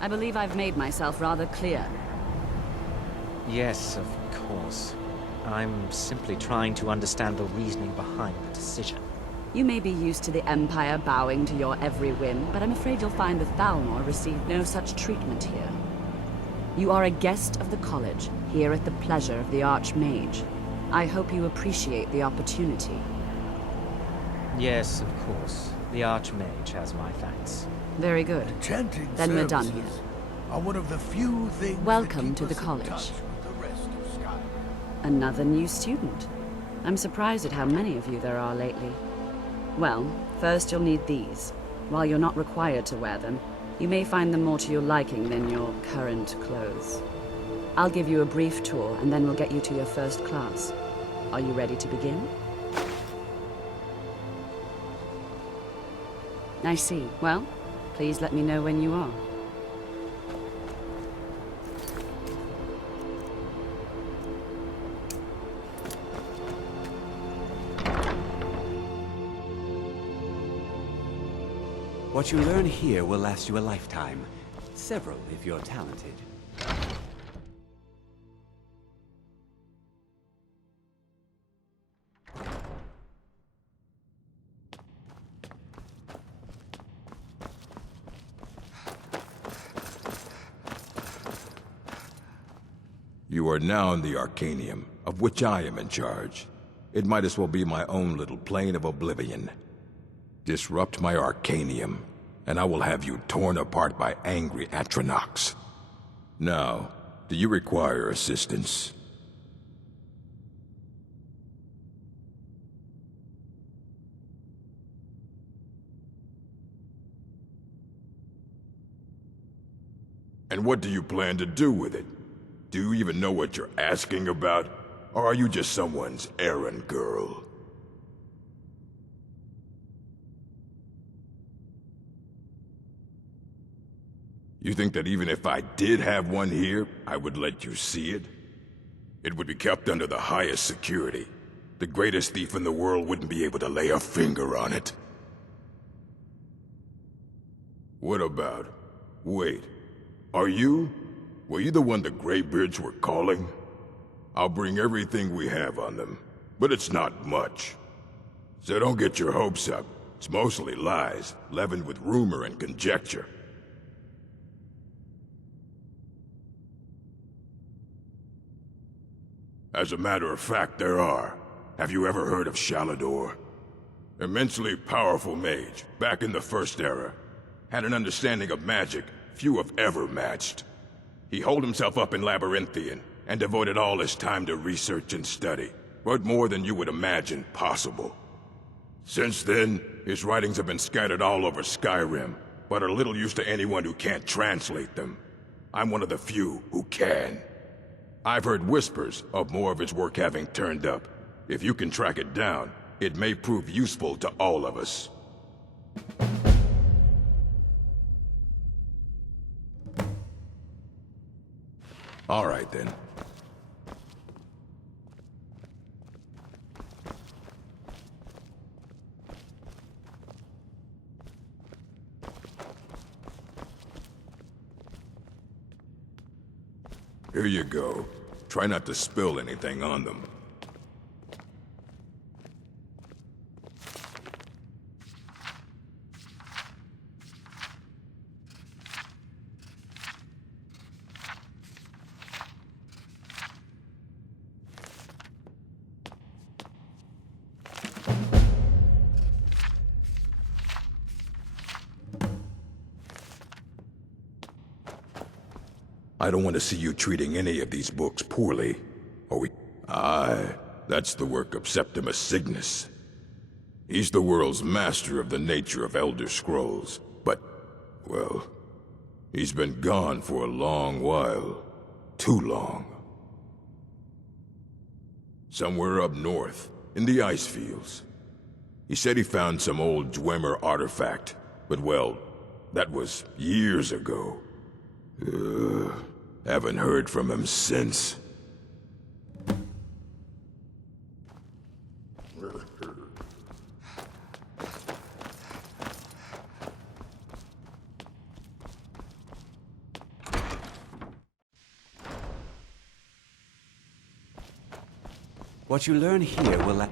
I believe I've made myself rather clear. Yes, of course. I'm simply trying to understand the reasoning behind the decision. You may be used to the Empire bowing to your every whim, but I'm afraid you'll find the Thalmor received no such treatment here. You are a guest of the college, here at the pleasure of the Archmage. I hope you appreciate the opportunity. Yes, of course. The Archmage has my thanks. Very good. Enchanting Then we're done services here. are one of the few things Welcome that to keep the us in college. touch with the rest of Skyrim. Another new student. I'm surprised at how many of you there are lately. Well, first you'll need these. While you're not required to wear them, you may find them more to your liking than your current clothes. I'll give you a brief tour, and then we'll get you to your first class. Are you ready to begin? I see. Well, please let me know when you are. What you learn here will last you a lifetime. Several, if you're talented. You are now in the Arcanium, of which I am in charge. It might as well be my own little plane of oblivion. Disrupt my Arcanium, and I will have you torn apart by angry Atronachs. Now, do you require assistance? And what do you plan to do with it? Do you even know what you're asking about? Or are you just someone's errand girl? You think that even if I did have one here, I would let you see it? It would be kept under the highest security. The greatest thief in the world wouldn't be able to lay a finger on it. What about? Wait. Are you? Were you the one the Greybeards were calling? I'll bring everything we have on them, but it's not much. So don't get your hopes up. It's mostly lies, leavened with rumor and conjecture. As a matter of fact, there are. Have you ever heard of Shalador? Immensely powerful mage, back in the First Era. Had an understanding of magic few have ever matched. He holed himself up in Labyrinthian, and devoted all his time to research and study, but more than you would imagine possible. Since then, his writings have been scattered all over Skyrim, but are little use to anyone who can't translate them. I'm one of the few who can. I've heard whispers of more of his work having turned up. If you can track it down, it may prove useful to all of us. All right, then. Here you go. Try not to spill anything on them. I don't want to see you treating any of these books poorly, or we... Aye, that's the work of Septimus Signus. He's the world's master of the nature of Elder Scrolls, but, well, he's been gone for a long while. Too long. Somewhere up north, in the ice fields. He said he found some old Dwemer artifact, but well, that was years ago. Haven't heard from him since. What you learn here will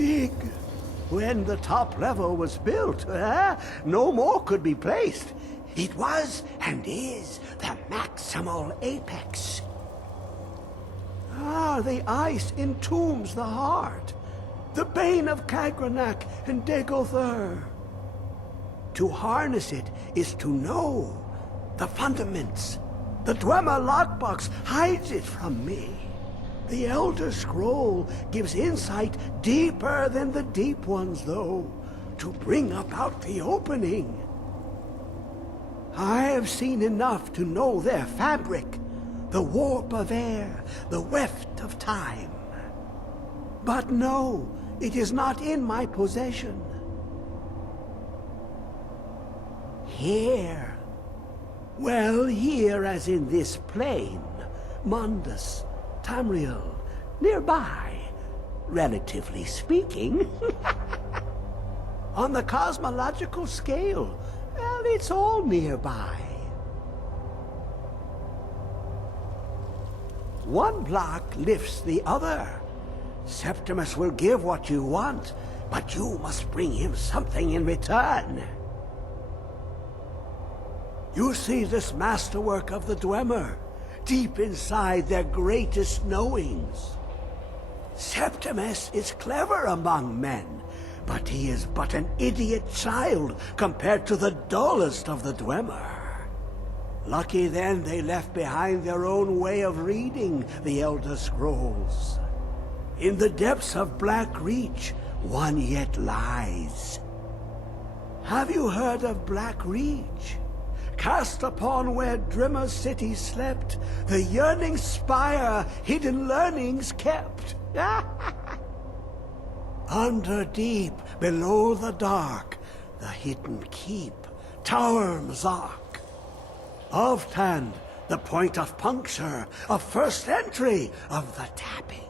dig. When the top level was built, no more could be placed. It was and is the maximal apex. The ice entombs the heart, the bane of Kagranak and Degother. To harness it is to know the fundaments. The Dwemer lockbox hides it from me. The Elder Scroll gives insight deeper than the deep ones, though, to bring about the opening. I have seen enough to know their fabric, the warp of air, the weft of time. But no, it is not in my possession. Here. Well, here as in this plane, Mundus, Tamriel, nearby, relatively speaking. On the cosmological scale, well, it's all nearby. One block lifts the other. Septimus will give what you want, But you must bring him something in return. You see this masterwork of the Dwemer, deep inside their greatest knowings. Septimus is clever among men, but he is but an idiot child compared to the dullest of the Dwemer. Lucky then they left behind their own way of reading the Elder Scrolls. In the depths of Black Reach, one yet lies. Have you heard of Black Reach? Cast upon where Drimmer City slept, the yearning spire hidden learnings kept. Under deep, below the dark, the hidden keep, Tower Mzark. Oft-hand, the point of puncture, of first entry of the tapping.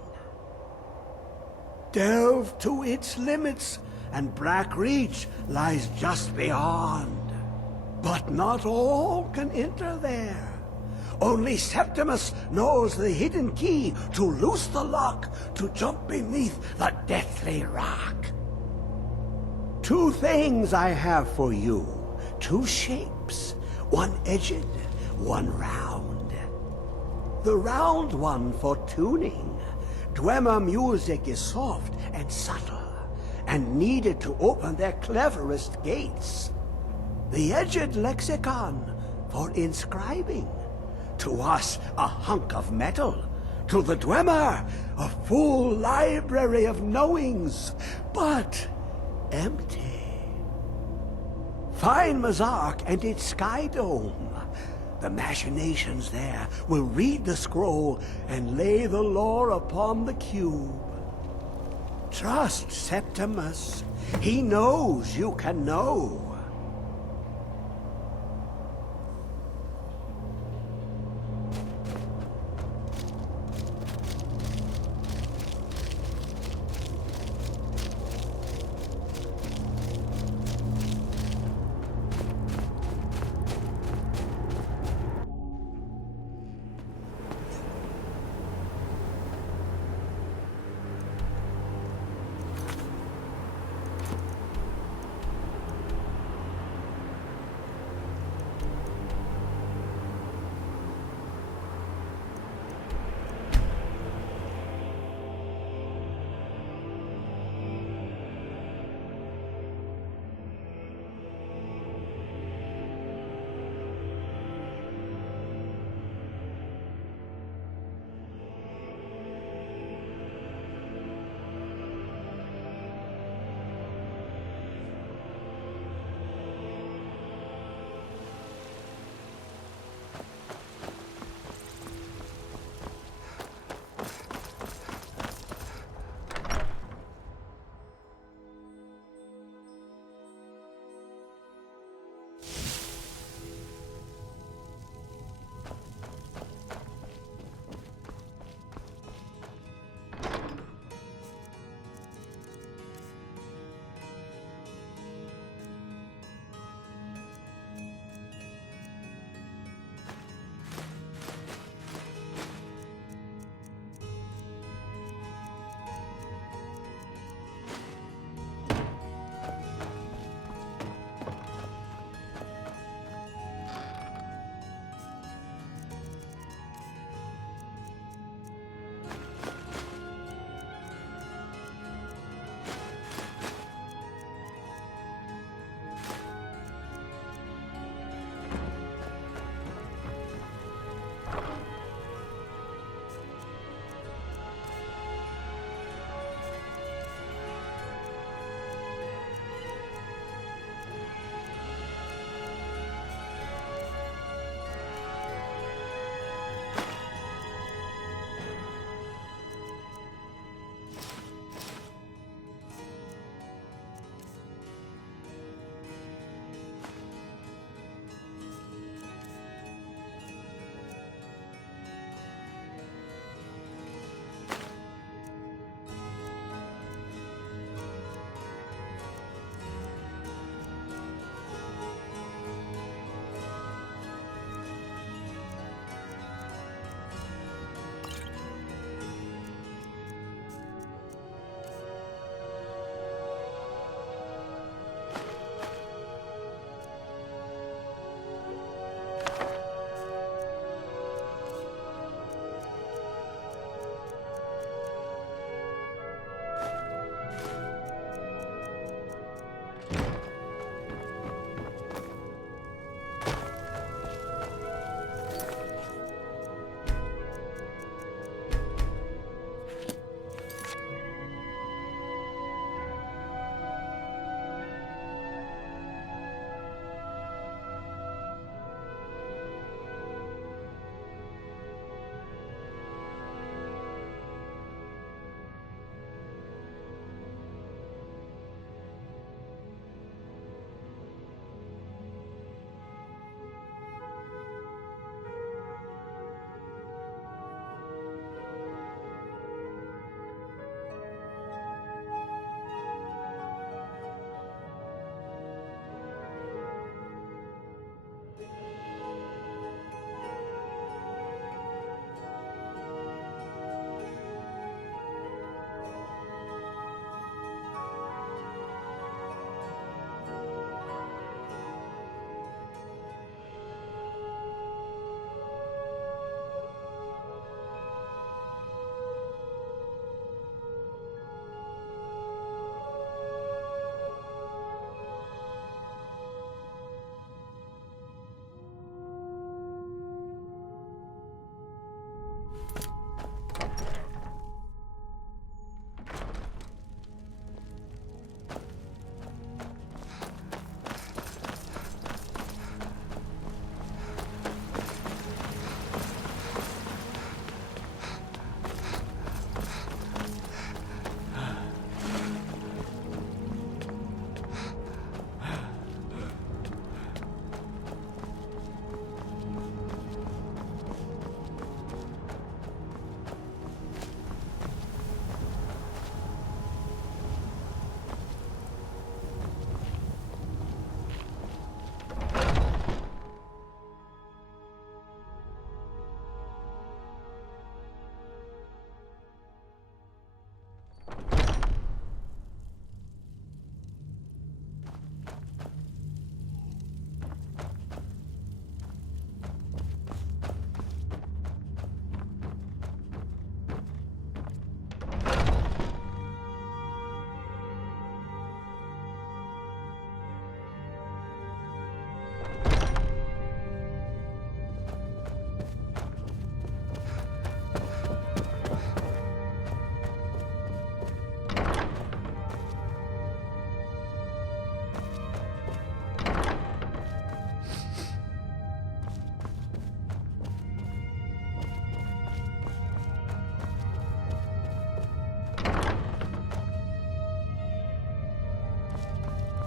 Delve to its limits, and Black Reach lies just beyond. But not all can enter there. Only Septimus knows the hidden key to loose the lock, to jump beneath the deathly rock. Two things I have for you, two shapes, one edged, one round. The round one for tuning. Dwemer music is soft and subtle, and needed to open their cleverest gates. The edged lexicon for inscribing. To us, a hunk of metal. To the Dwemer, a full library of knowings, but empty. Find Mzark and its sky dome. The machinations there will read the scroll and lay the lore upon the cube. Trust Septimus. He knows you can know.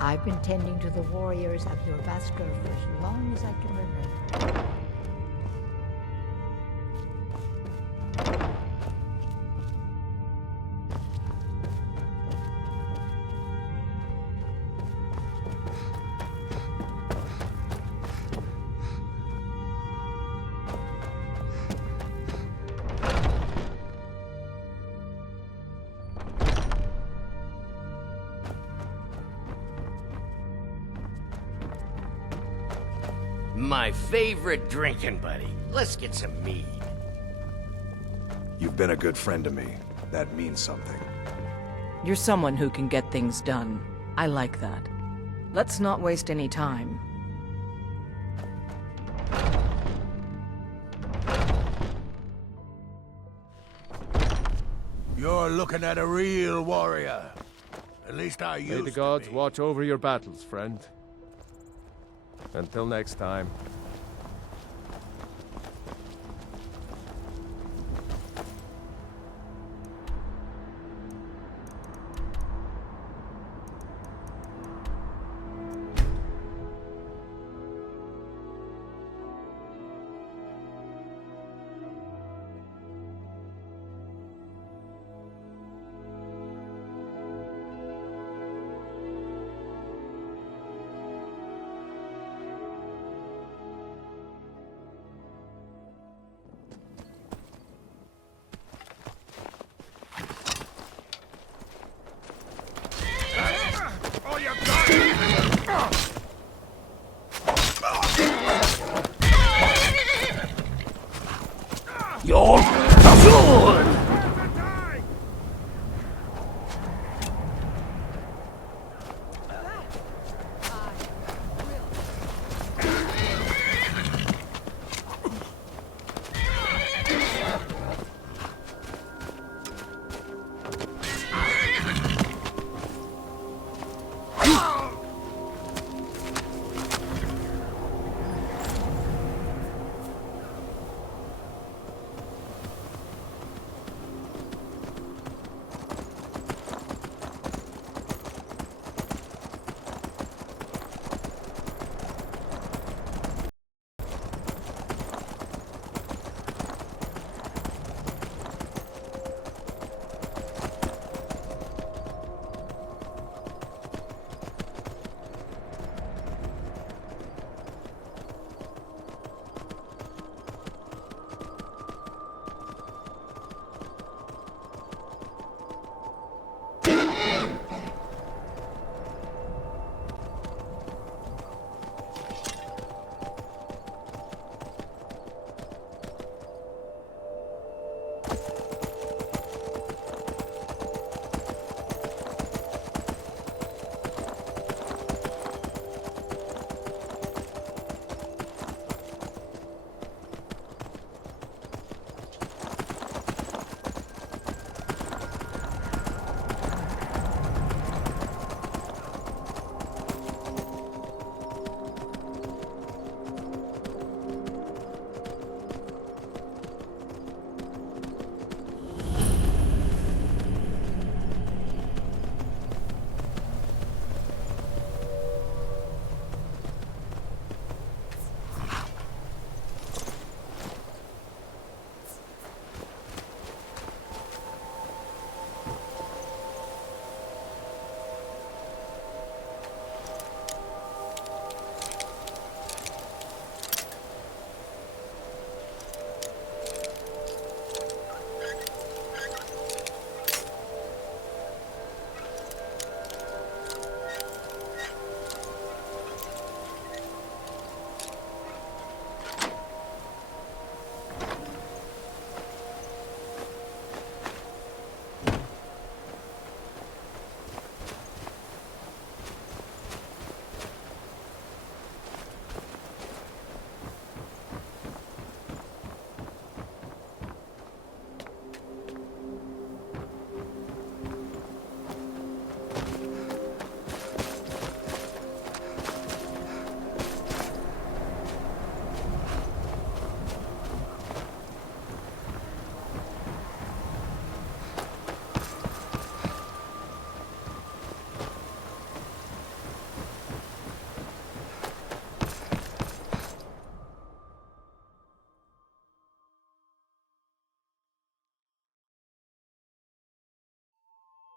I've been tending to the warriors of your Vasker for as long as I can remember. My favorite drinking buddy. Let's get some mead. You've been a good friend to me. That means something. You're someone who can get things done. I like that. Let's not waste any time. You're looking at a real warrior. At least I used to be. May the gods watch over your battles, friend. Until next time. You're a fool!